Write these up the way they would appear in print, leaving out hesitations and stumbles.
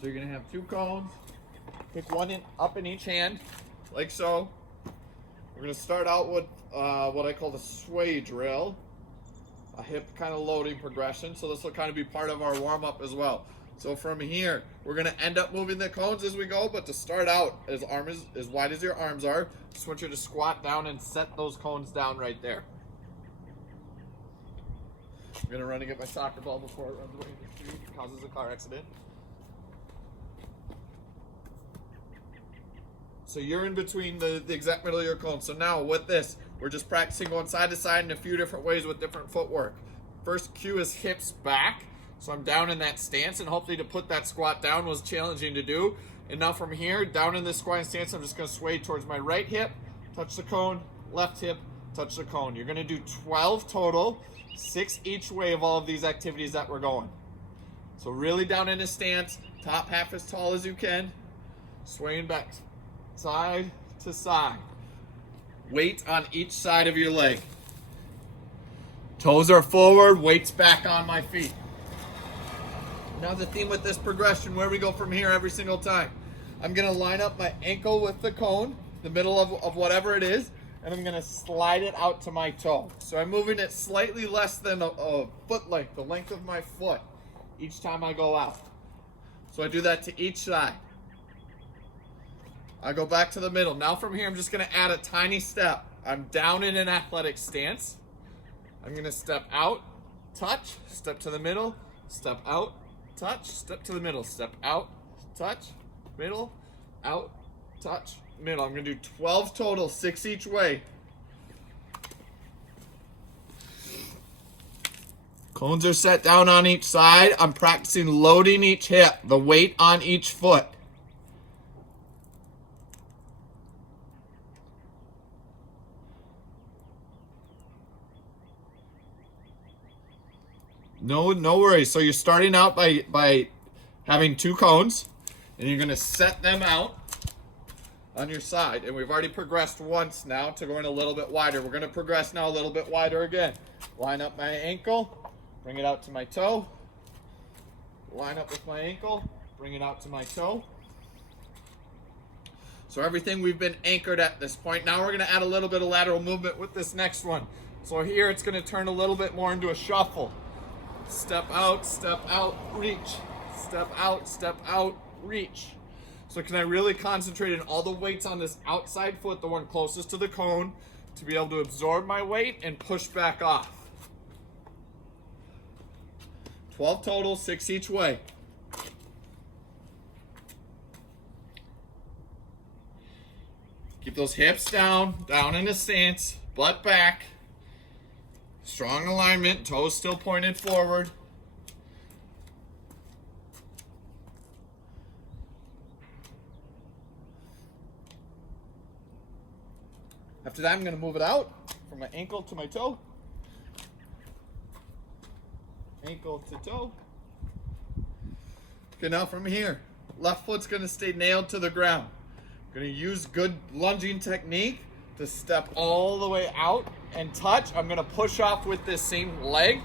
So you're gonna have 2 cones. Pick one up in each hand, like so. We're gonna start out with what I call the sway drill, a hip kind of loading progression. So this will kind of be part of our warm up as well. So from here, we're gonna end up moving the cones as we go, but to start out, as wide as your arms are, just want you to squat down and set those cones down right there. I'm gonna run and get my soccer ball before it runs away in the street and causes a car accident. So you're in between the exact middle of your cone. So now with this, we're just practicing going side to side in a few different ways with different footwork. First cue is hips back. So I'm down in that stance, and hopefully to put that squat down was challenging to do. And now from here, down in this squatting stance, I'm just gonna sway towards my right hip, touch the cone, left hip, touch the cone. You're gonna do 12 total, 6 each way of all of these activities that we're going. So really down in a stance, top half as tall as you can, swaying back side to side. Weight on each side of your leg. Toes are forward, weight's back on my feet. Now the theme with this progression, where we go from here every single time. I'm gonna line up my ankle with the cone, the middle of whatever it is, and I'm gonna slide it out to my toe. So I'm moving it slightly less than a foot length, the length of my foot, each time I go out. So I do that to each side. I go back to the middle. Now from here, I'm just gonna add a tiny step. I'm down in an athletic stance. I'm gonna step out, touch, step to the middle, step out, touch, step to the middle, step out, touch, middle, out, touch, middle. I'm gonna do 12 total, 6 each way. Cones are set down on each side. I'm practicing loading each hip, the weight on each foot. No worries. So you're starting out by having 2 cones, and you're gonna set them out on your side. And we've already progressed once now to going a little bit wider. We're gonna progress now a little bit wider again. Line up my ankle, bring it out to my toe. Line up with my ankle, bring it out to my toe. So everything we've been anchored at this point. Now we're gonna add a little bit of lateral movement with this next one. So here it's gonna turn a little bit more into a shuffle. Step out, reach. Step out, reach. So can I really concentrate on all the weights on this outside foot, the one closest to the cone, to be able to absorb my weight and push back off. 12 total, 6 each way. Keep those hips down in a stance, butt back. Strong alignment, toes still pointed forward. After that, I'm going to move it out from my ankle to my toe. Ankle to toe. Okay, now from here, left foot's going to stay nailed to the ground. I'm going to use good lunging technique to step all the way out and touch. I'm gonna push off with this same leg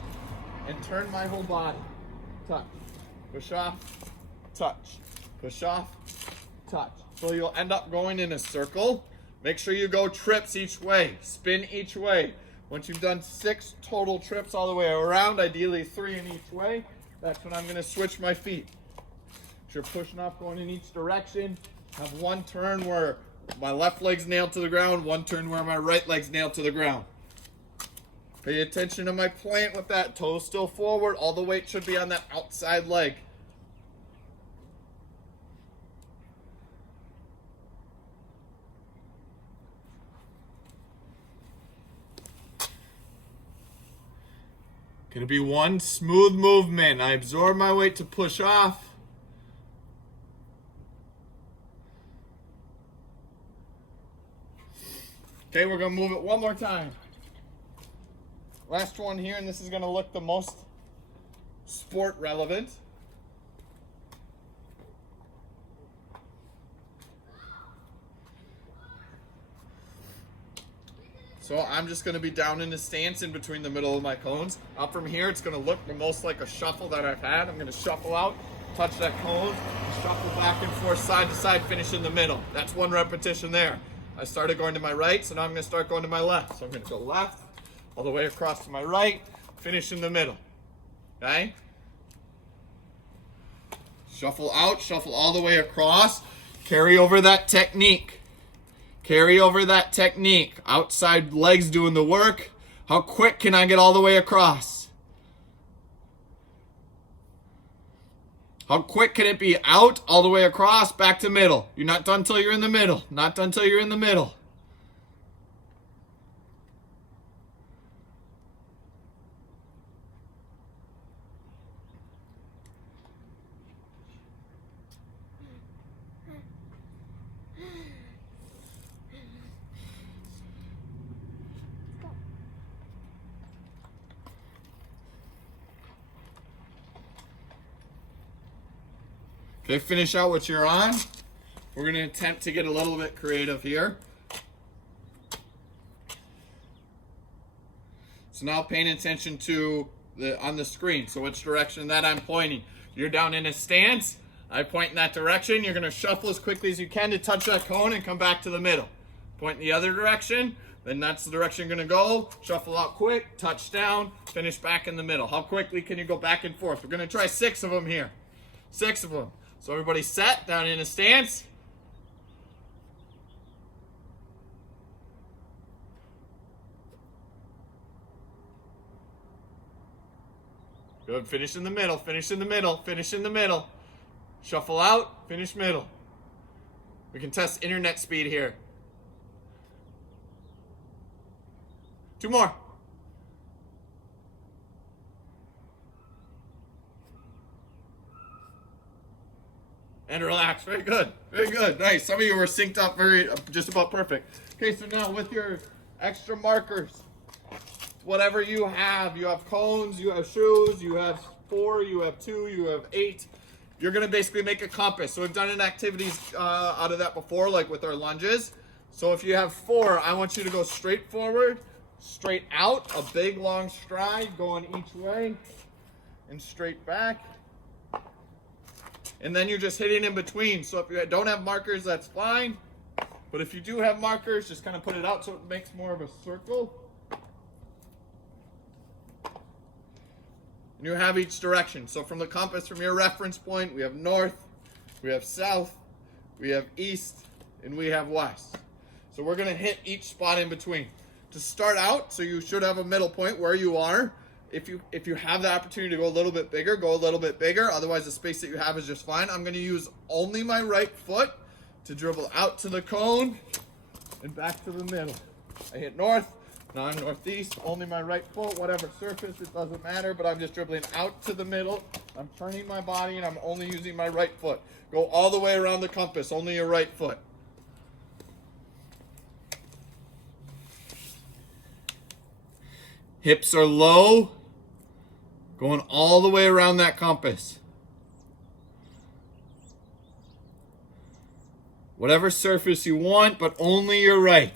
and turn my whole body. Touch, push off, touch, push off, touch. So you'll end up going in a circle. Make sure you go trips each way, spin each way. Once you've done 6 total trips all the way around, ideally 3 in each way, that's when I'm gonna switch my feet. So you're pushing off, going in each direction. Have one turn where my left leg's nailed to the ground, one turn where my right leg's nailed to the ground. Pay attention to my plant with that. Toes still forward. All the weight should be on that outside leg. Gonna be one smooth movement. I absorb my weight to push off. Okay, we're gonna move it one more time. Last one here, and this is gonna look the most sport relevant. So I'm just gonna be down in a stance in between the middle of my cones. Up from here, it's gonna look the most like a shuffle that I've had. I'm gonna shuffle out, touch that cone, shuffle back and forth, side to side, finish in the middle. That's 1 repetition there. I started going to my right, so now I'm going to start going to my left. So I'm going to go left, all the way across to my right, finish in the middle. Okay? Shuffle out, shuffle all the way across. Carry over that technique. Carry over that technique. Outside legs doing the work. How quick can I get all the way across? How quick can it be out, all the way across, back to middle? You're not done till you're in the middle. Not done till you're in the middle. Okay, finish out what you're on. We're going to attempt to get a little bit creative here. So now paying attention to on the screen. So which direction that I'm pointing. You're down in a stance. I point in that direction. You're going to shuffle as quickly as you can to touch that cone and come back to the middle. Point in the other direction. Then that's the direction you're going to go. Shuffle out quick, touch down, finish back in the middle. How quickly can you go back and forth? We're going to try 6 of them here. 6 of them. So everybody set, down in a stance. Good, finish in the middle, finish in the middle, finish in the middle. Shuffle out, finish middle. We can test internet speed here. 2 more. And relax. Very good. Very good. Nice. Some of you were synced up just about perfect. Okay, so now with your extra markers, whatever you have cones, you have shoes, you have 4, you have 2, you have 8. You're going to basically make a compass. So we've done an activities out of that before, like with our lunges. So if you have 4, I want you to go straight forward, straight out, a big long stride going each way, and straight back. And then you're just hitting in between. So if you don't have markers, that's fine. But if you do have markers, just kind of put it out so it makes more of a circle. And you have each direction. So from the compass, from your reference point, we have north, we have south, we have east, and we have west. So we're going to hit each spot in between. To start out, so you should have a middle point where you are. If you have the opportunity to go a little bit bigger, go a little bit bigger. Otherwise, the space that you have is just fine. I'm going to use only my right foot to dribble out to the cone and back to the middle. I hit north, now I'm northeast, only my right foot, whatever surface, it doesn't matter, but I'm just dribbling out to the middle. I'm turning my body and I'm only using my right foot. Go all the way around the compass, only your right foot. Hips are low. Going all the way around that compass. Whatever surface you want, but only your right.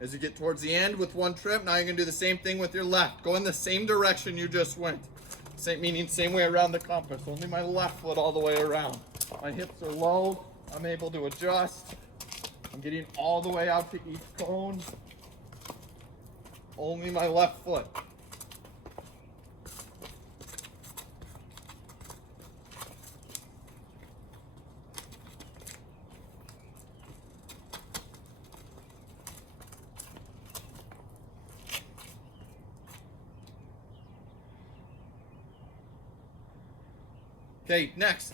As you get towards the end with one trip, now you're going to do the same thing with your left. Go in the same direction you just went. Meaning same way around the compass. Only my left foot all the way around. My hips are low. I'm able to adjust. I'm getting all the way out to each cone. Only my left foot. Okay, next.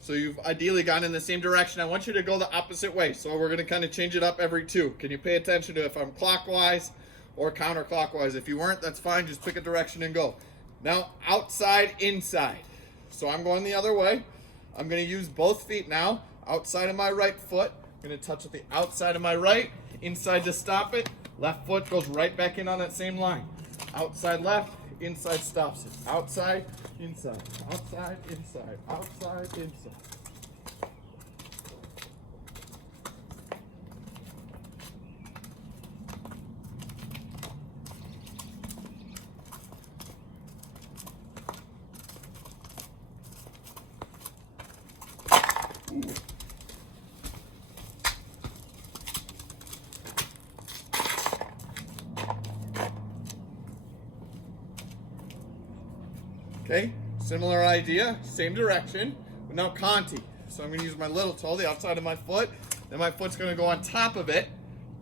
So you've ideally gone in the same direction. I want you to go the opposite way. So we're going to kind of change it up every 2. Can you pay attention to if I'm clockwise or counterclockwise? If you weren't, that's fine. Just pick a direction and go. Now, outside, inside. So I'm going the other way. I'm going to use both feet now. Outside of my right foot. I'm going to touch with the outside of my right. Inside to stop it. Left foot goes right back in on that same line. Outside left, inside stops it. Outside, inside, outside, inside, outside, inside. Okay, similar idea, same direction, but now Conti. So I'm going to use my little toe, the outside of my foot, then my foot's going to go on top of it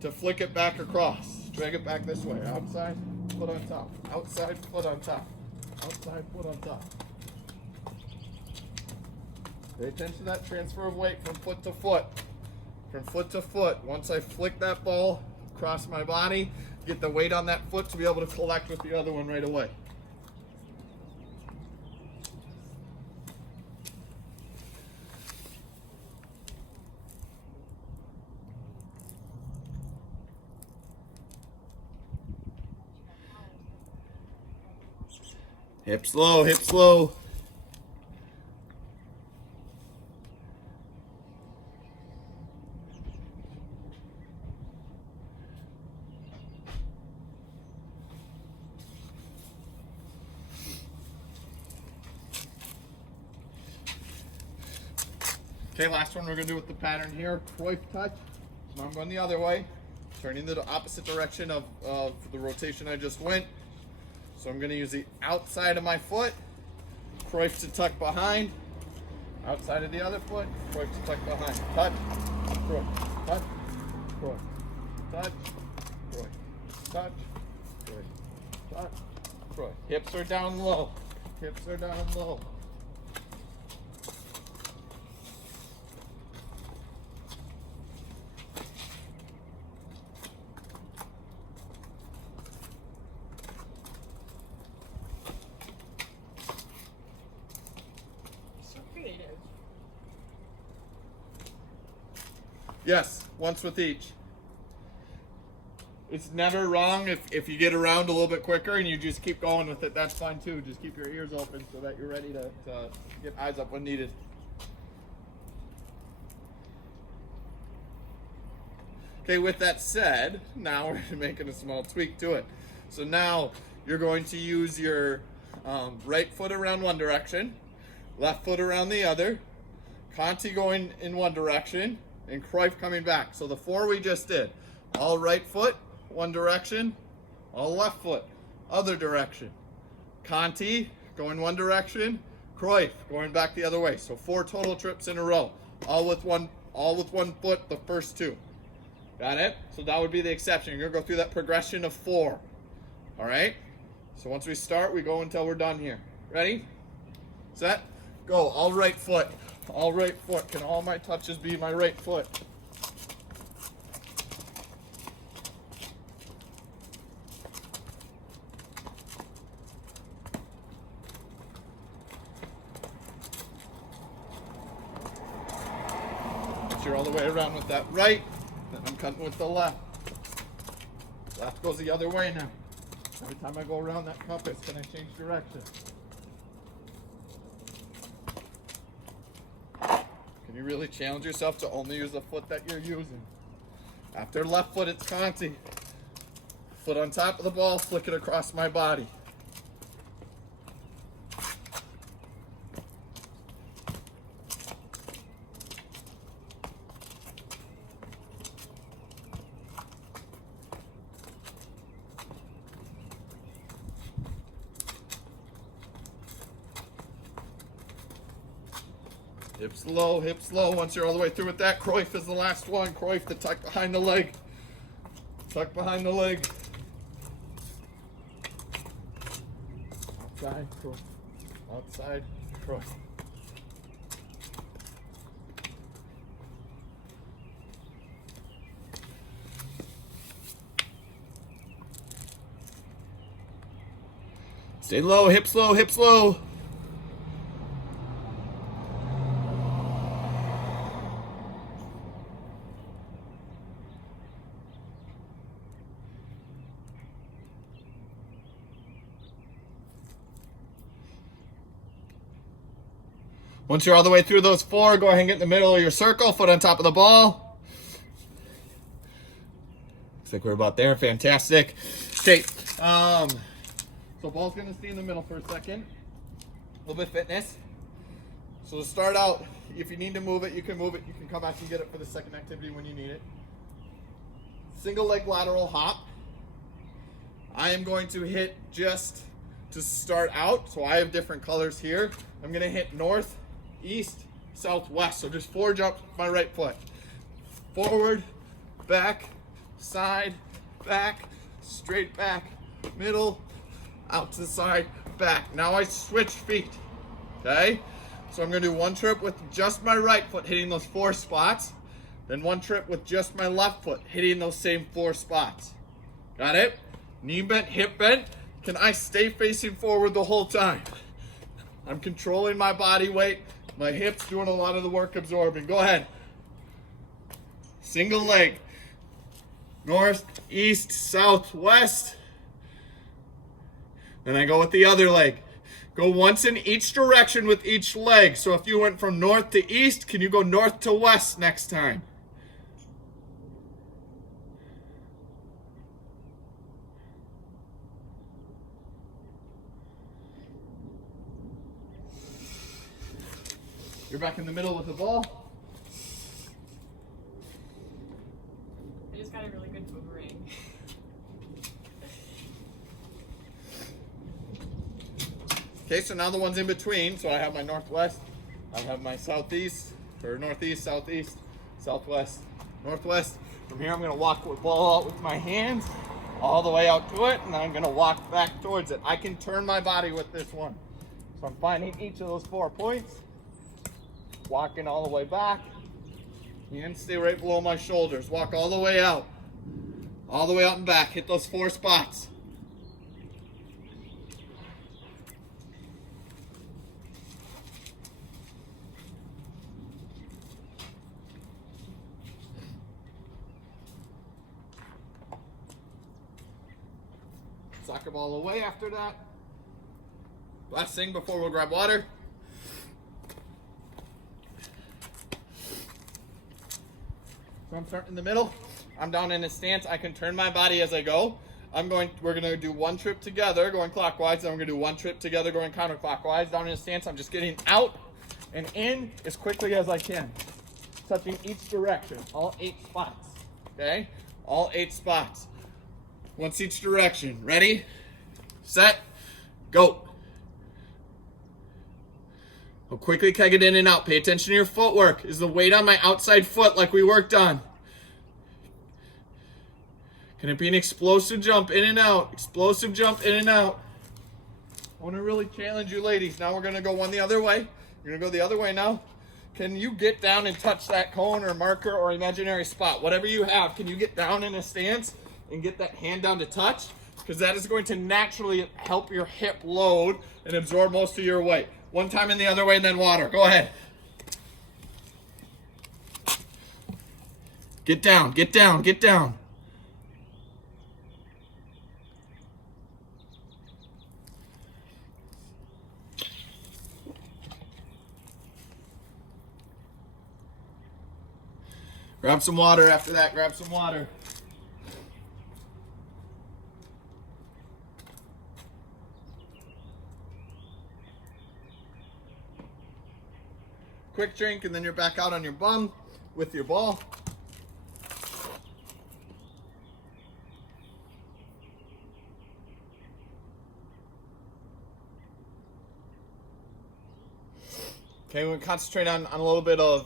to flick it back across. Drag it back this way. Outside, foot on top. Outside, foot on top. Outside, foot on top. Pay attention to that transfer of weight from foot to foot. From foot to foot. Once I flick that ball across my body, get the weight on that foot to be able to collect with the other one right away. Hips low, hips low. Okay, last one we're going to do with the pattern here, Cruyff touch. So I'm going the other way, turning the opposite direction of the rotation I just went. So I'm going to use the outside of my foot, Cruyff to tuck behind, outside of the other foot, Cruyff to tuck behind. Touch, Cruyff, touch, Cruyff, touch, Cruyff, touch, Cruyff, touch, Cruyff. Hips are down low, hips are down low. Yes, once with each. It's never wrong if you get around a little bit quicker and you just keep going with it. That's fine too. Just keep your ears open so that you're ready to get eyes up when needed. Okay, with that said, now we're making a small tweak to it. So now you're going to use your right foot around one direction, left foot around the other, Conti going in one direction, and Cruyff coming back. So the four we just did. All right foot, one direction. All left foot, other direction. Conti going one direction. Cruyff going back the other way. So 4 total trips in a row. All with one foot, the first 2. Got it? So that would be the exception. You're gonna go through that progression of 4. All right? So once we start, we go until we're done here. Ready? Set? Go. All right foot. All right foot. Can all my touches be my right foot? Make sure all the way around with that right. Then I'm cutting with the left. Left goes the other way now. Every time I go around that compass, can I change direction? Can you really challenge yourself to only use the foot that you're using? After left foot, it's Conti. Foot on top of the ball, flick it across my body. Hips low, hips low. Once you're all the way through with that, Cruyff is the last one. Cruyff, the tuck behind the leg. Tuck behind the leg. Outside, Cruyff. Outside, Cruyff. Stay low, hips low, hips low. Once you're all the way through those 4, go ahead and get in the middle of your circle, foot on top of the ball. Looks like we're about there. Fantastic. Okay, so ball's gonna stay in the middle for a second. A little bit of fitness. So to start out, if you need to move it, you can move it. You can come back and get it for the second activity when you need it. Single leg lateral hop. I am going to hit just to start out. So I have different colors here. I'm gonna hit north, east, southwest. So just 4 jumps with my right foot. Forward, back, side, back, straight back, middle, out to the side, back. Now I switch feet, okay? So I'm gonna do 1 trip with just my right foot hitting those 4 spots, then 1 trip with just my left foot hitting those same 4 spots. Got it? Knee bent, hip bent. Can I stay facing forward the whole time? I'm controlling my body weight. My hips doing a lot of the work absorbing. Go ahead. Single leg. North, east, south, west. Then I go with the other leg. Go once in each direction with each leg. So if you went from north to east, can you go north to west next time? You're back in the middle with the ball. I just got a really good boomerang. Okay, so now the one's in between. So I have my northwest, I have my southeast, or northeast, southeast, southwest, northwest. From here, I'm gonna walk the ball out with my hands all the way out to it, and I'm gonna walk back towards it. I can turn my body with this one. So I'm finding each of those 4 points, walking all the way back, hands stay right below my shoulders. Walk all the way out and back. Hit those 4 spots. Soccer ball away after that. Last thing before we'll grab water. So I'm starting in the middle. I'm down in a stance. I can turn my body as I go. We're gonna do 1 trip together going clockwise, then we're gonna do 1 trip together going counterclockwise. Down in a stance, I'm just getting out and in as quickly as I can. Touching each direction, all 8 spots, okay? All 8 spots. Once each direction. Ready, set, go. How quickly can I get in and out? Pay attention to your footwork. Is the weight on my outside foot like we worked on? Can it be an explosive jump in and out? Explosive jump in and out. I want to really challenge you ladies. Now we're going to go one the other way. You're going to go the other way now. Can you get down and touch that cone or marker or imaginary spot? Whatever you have, can you get down in a stance and get that hand down to touch? Because that is going to naturally help your hip load and absorb most of your weight. 1 time in the other way and then water. Go ahead. Get down, get down, get down. Grab some water after that, grab some water. Quick drink, and then you're back out on your bum with your ball. Okay, we're going to concentrate on a little bit of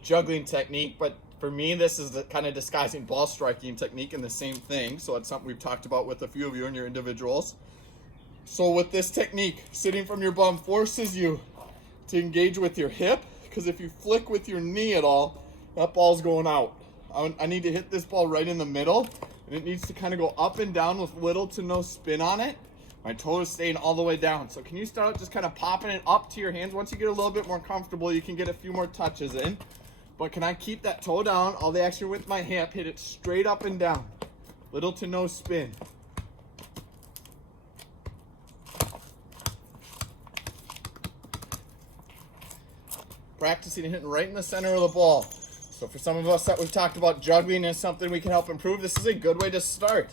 juggling technique, but for me, this is the kind of disguising ball striking technique and the same thing. So it's something we've talked about with a few of you in your individuals. So with this technique, sitting from your bum forces you to engage with your hip, because if you flick with your knee at all, that ball's going out. I need to hit this ball right in the middle, and it needs to kind of go up and down with little to no spin on it. My toe is staying all the way down. So can you start just kind of popping it up to your hands? Once you get a little bit more comfortable, you can get a few more touches in. But can I keep that toe down, all the action with my hip, hit it straight up and down. Little to no spin. practicing hitting right in the center of the ball. So for some of us that we've talked about juggling as something we can help improve, this is a good way to start.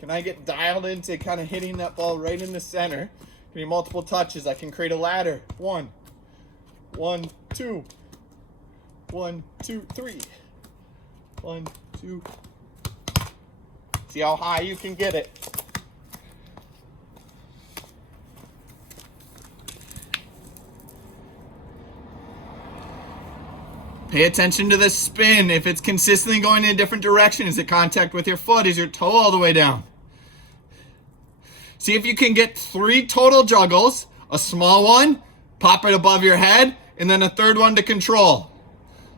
Can I get dialed into kind of hitting that ball right in the center? Getting multiple touches. I can create a ladder. 1, 1, 2, 1, 2, 3. 1, 2. See how high you can get it. Pay attention to the spin. If it's consistently going in a different direction, is it contact with your foot? Is your toe all the way down? See if you can get 3 total juggles, a small one, pop it above your head, and then a third one to control.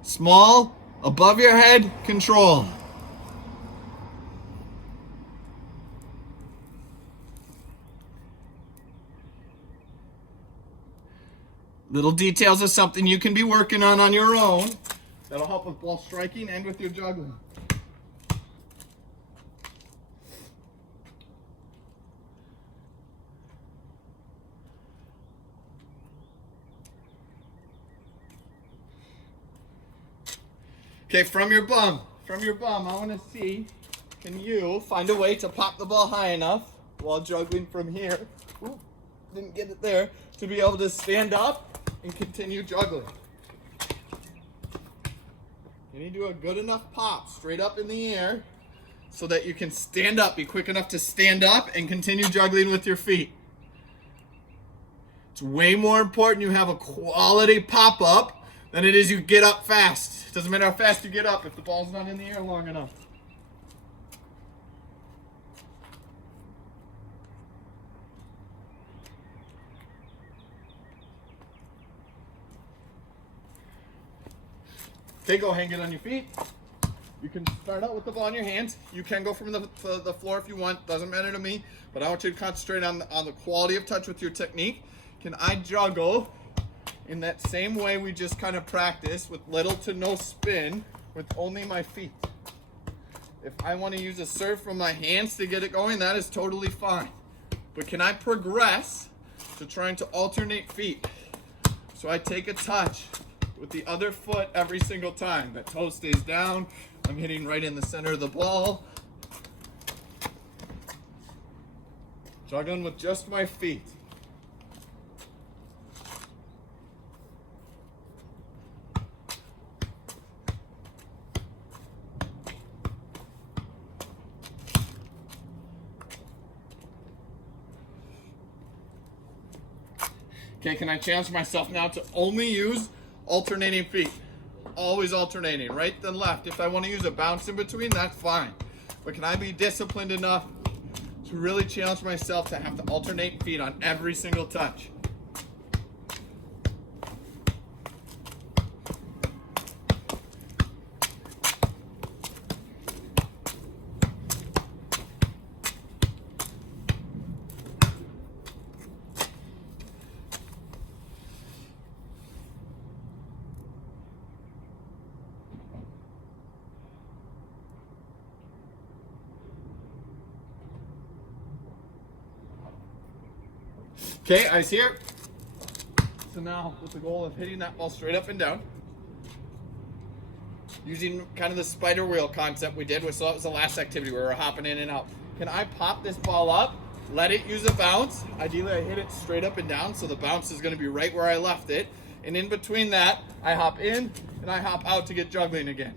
Small, above your head, control. Little details of something you can be working on your own. That'll help with ball striking and with your juggling. Okay, from your bum, I want to see, can you find a way to pop the ball high enough while juggling from here? Ooh, didn't get it there. To be able to stand up and continue juggling. Can you do a good enough pop straight up in the air so that you can stand up, be quick enough to stand up and continue juggling with your feet? It's way more important you have a quality pop up than it is you get up fast. It doesn't matter how fast you get up if the ball's not in the air long enough. Okay, go hang it on your feet. You can start out with the ball in your hands. You can go from the floor if you want. Doesn't matter to me. But I want you to concentrate on the quality of touch with your technique. Can I juggle in that same way we just kind of practiced with little to no spin with only my feet? If I want to use a serve from my hands to get it going, that is totally fine. But can I progress to trying to alternate feet? So I take a touch with the other foot every single time. That toe stays down. I'm hitting right in the center of the ball. Juggling with just my feet. Okay, can I challenge myself now to only use alternating feet? Always alternating, right then left. If I want to use a bounce in between, that's fine. But can I be disciplined enough to really challenge myself to have to alternate feet on every single touch? Okay, eyes here. So now with the goal of hitting that ball straight up and down, using kind of the spider wheel concept we did, so that was the last activity where we were hopping in and out. Can I pop this ball up, let it use a bounce? Ideally I hit it straight up and down, so the bounce is going to be right where I left it. And in between that, I hop in and I hop out to get juggling again.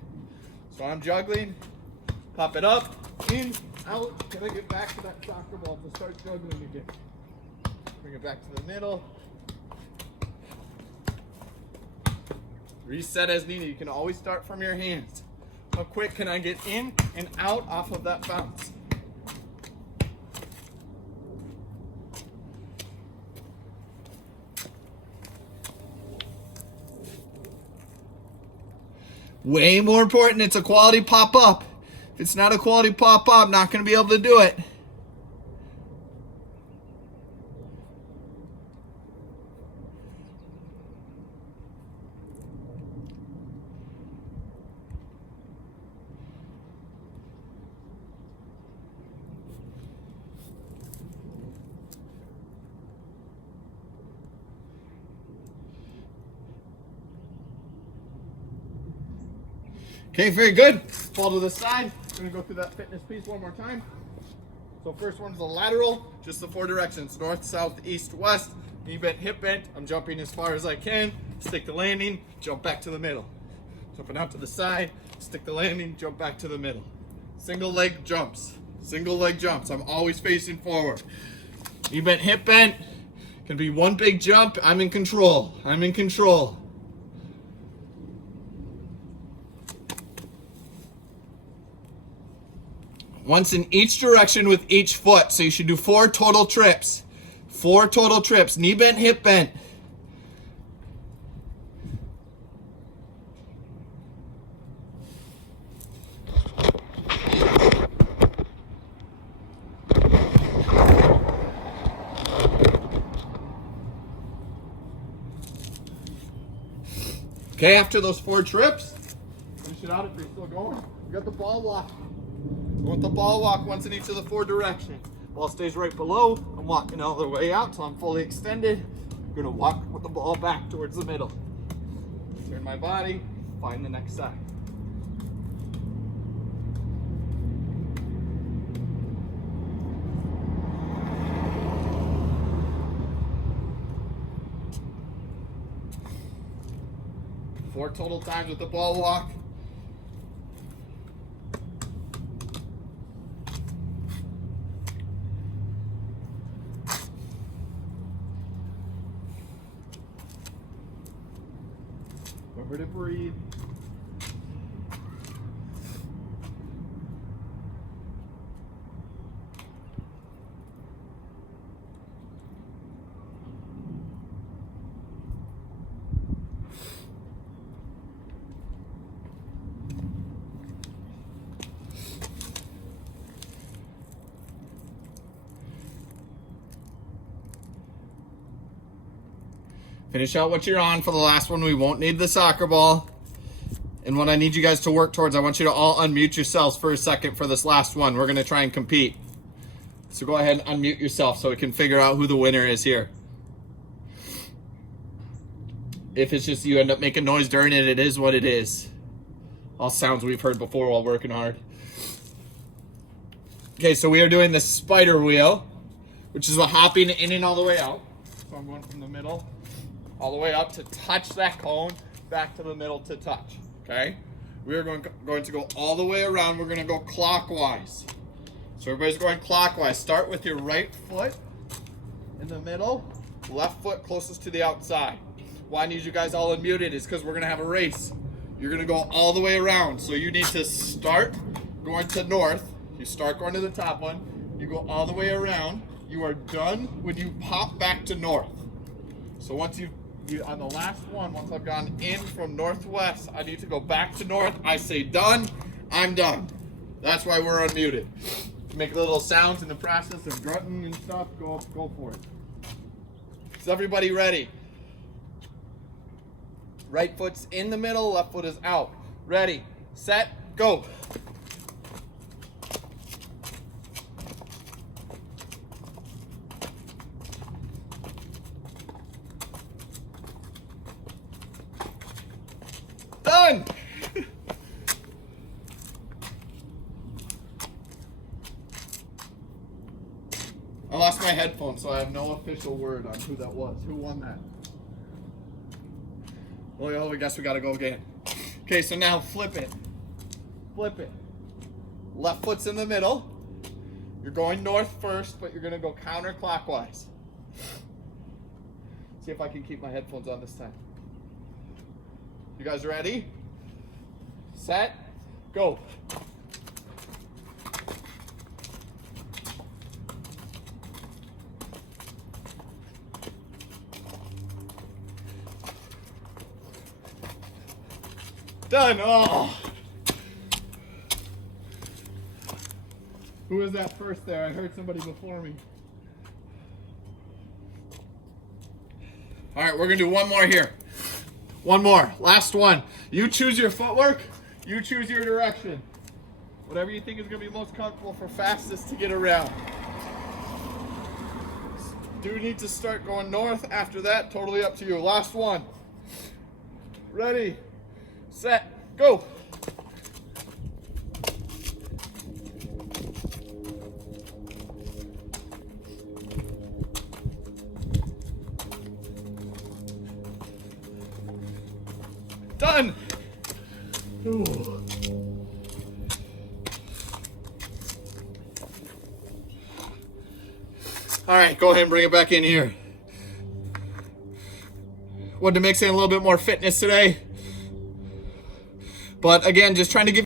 So I'm juggling, pop it up, in, out. Can I get back to that soccer ball to start juggling again? Bring it back to the middle. Reset as needed. You can always start from your hands. How quick can I get in and out off of that bounce? Way more important, it's a quality pop-up. If it's not a quality pop-up, I'm not going to be able to do it. Okay, very good. Fall to the side. I'm gonna go through that fitness piece one more time. So first one's the lateral, just the 4 directions, north, south, east, west. Knee bent, hip bent. I'm jumping as far as I can. Stick the landing, jump back to the middle. Jumping out to the side, stick the landing, jump back to the middle. Single leg jumps. Single leg jumps. I'm always facing forward. Knee bent, hip bent. Can be one big jump. I'm in control. I'm in control. Once in each direction with each foot. So you should do 4 total trips. 4 total trips. Knee bent, hip bent. Okay, after those 4 trips, finish it out if you're still going. You got the ball walk. Go with the ball walk once in each of the 4 directions. Ball stays right below. I'm walking all the way out till I'm fully extended. I'm gonna walk with the ball back towards the middle. Turn my body, find the next side. Four total times with the ball walk. Remember to breathe. Finish out what you're on for the last one. We won't need the soccer ball. And what I need you guys to work towards, I want you to all unmute yourselves for a second for this last one. We're going to try and compete. So go ahead and unmute yourself so we can figure out who the winner is here. If it's just you end up making noise during it, it is what it is. All sounds we've heard before while working hard. Okay, so we are doing the spider wheel, which is the hopping in and all the way out. So I'm going from the middle all the way up to touch that cone, back to the middle to touch, okay? We are going to go all the way around. We're gonna go clockwise. So everybody's going clockwise. Start with your right foot in the middle, left foot closest to the outside. Why I need you guys all unmuted is because we're gonna have a race. You're gonna go all the way around. So you need to start going to north. You start going to the top one. You go all the way around. You are done when you pop back to north. So once you on the last one, once I've gone in from northwest, I need to go back to north. I say done, I'm done. That's why we're unmuted. Make little sounds in the process of grunting and stuff. Go for it. Is everybody ready? Right foot's in the middle, left foot is out. Ready, set, go. Done! I lost my headphones, so I have no official word on who that was. Who won that? Well, I guess we gotta go again. Okay, so now flip it. Flip it. Left foot's in the middle. You're going north first, but you're gonna go counterclockwise. See if I can keep my headphones on this time. You guys ready? Set, go. Done. Oh. Who was that first there? I heard somebody before me. All right, we're gonna do one more here. One more, last one. You choose your footwork, you choose your direction. Whatever you think is gonna be most comfortable for fastest to get around. Do need to start going north after that, totally up to you. Last one. Ready, set, go. done. Ooh. All right, go ahead and bring it back in here. Wanted to mix in a little bit more fitness today. But again, just trying to give